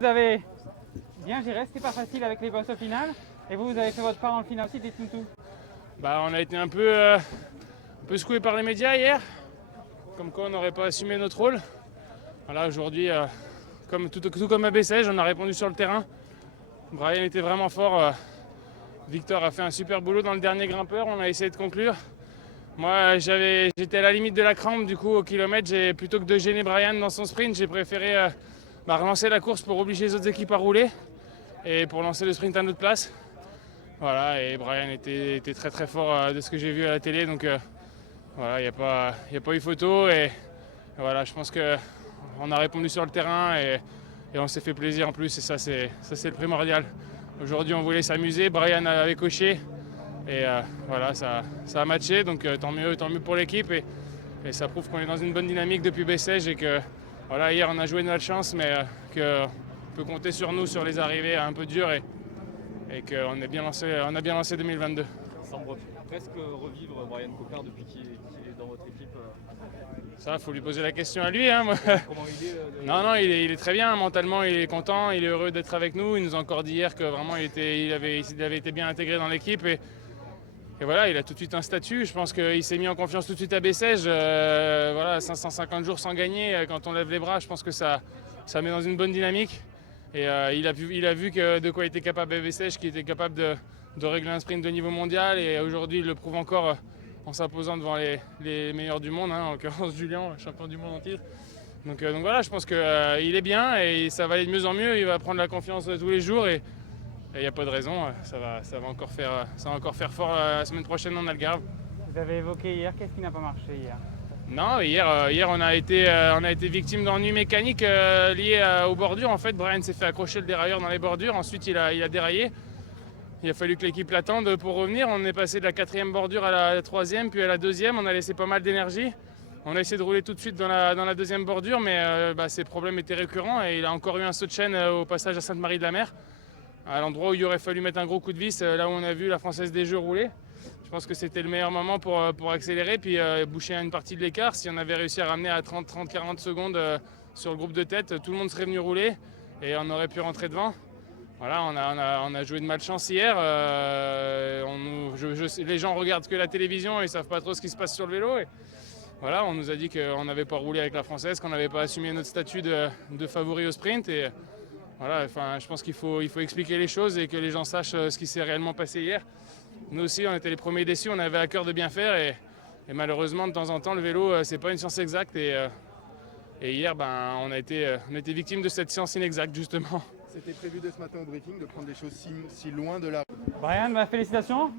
Vous avez bien géré, c'était pas facile avec les bosses au final. Et vous avez fait votre part dans le final aussi, dites-nous tout. On a été un peu secoué par les médias hier, comme quoi on n'aurait pas assumé notre rôle. Voilà, aujourd'hui, tout comme à Bessèges, on a répondu sur le terrain. Brian était vraiment fort. Victor a fait un super boulot dans le dernier grimpeur, on a essayé de conclure. Moi, j'étais à la limite de la crampe, du coup, au kilomètre, plutôt que de gêner Brian dans son sprint, j'ai préféré relancer la course pour obliger les autres équipes à rouler et pour lancer le sprint à notre place. Voilà, et Brian était très très fort de ce que j'ai vu à la télé, donc voilà, il n'y a pas eu photo et voilà, je pense qu'on a répondu sur le terrain et on s'est fait plaisir en plus et ça c'est le primordial. Aujourd'hui on voulait s'amuser, Brian avait coché et voilà, ça a matché, donc tant mieux pour l'équipe et ça prouve qu'on est dans une bonne dynamique depuis Bessèges et que voilà, hier on a joué de notre chance mais qu'on peut compter sur nous sur les arrivées un peu dures et qu'on a bien lancé 2022. Ça semble presque revivre Brian Cocard depuis qu'il est dans votre équipe. Ça, il faut lui poser la question à lui. Hein, moi. Comment il est Non, il est très bien. Mentalement, il est content, il est heureux d'être avec nous. Il nous a encore dit hier que vraiment il avait été bien intégré dans l'équipe. Et voilà, il a tout de suite un statut. Je pense qu'il s'est mis en confiance tout de suite à Bessèges. Voilà, 550 jours sans gagner, quand on lève les bras, je pense que ça met dans une bonne dynamique. Et il a vu de quoi il était capable à Bessèges, qu'il était capable de régler un sprint de niveau mondial. Et aujourd'hui, il le prouve encore en s'imposant devant les meilleurs du monde, hein, en l'occurrence Julien, champion du monde en titre. Donc voilà, je pense qu'il est bien et ça va aller de mieux en mieux. Il va prendre la confiance tous les jours et il n'y a pas de raison. Ça va encore faire fort la semaine prochaine en Algarve. Vous avez évoqué hier, qu'est-ce qui n'a pas marché hier? Non, hier on a été victime d'ennuis mécaniques liés aux bordures. En fait, Brian s'est fait accrocher le dérailleur dans les bordures. Ensuite, il a déraillé. Il a fallu que l'équipe l'attende pour revenir. On est passé de la 4e bordure à la 3e, puis à la 2e. On a laissé pas mal d'énergie. On a essayé de rouler tout de suite dans la 2e bordure, mais ces problèmes étaient récurrents. Et il a encore eu un saut de chaîne au passage à Sainte-Marie-de-la-Mer, à l'endroit où il aurait fallu mettre un gros coup de vis, là où on a vu la Française des Jeux rouler. Je pense que c'était le meilleur moment pour accélérer, puis boucher une partie de l'écart. Si on avait réussi à ramener à 30-40 secondes sur le groupe de tête, tout le monde serait venu rouler et on aurait pu rentrer devant. Voilà, on a joué de malchance hier. Les gens regardent que la télévision et ils savent pas trop ce qui se passe sur le vélo. Et voilà, on nous a dit qu'on n'avait pas roulé avec la Française, qu'on n'avait pas assumé notre statut de favori au sprint. Et voilà, enfin, je pense qu'il faut expliquer les choses et que les gens sachent ce qui s'est réellement passé hier. Nous aussi, on était les premiers déçus, on avait à cœur de bien faire et malheureusement, de temps en temps, le vélo, c'est pas une science exacte. Et hier, on a été victime de cette science inexacte, justement. C'était prévu dès ce matin au briefing de prendre les choses si loin de la... Brian, félicitations.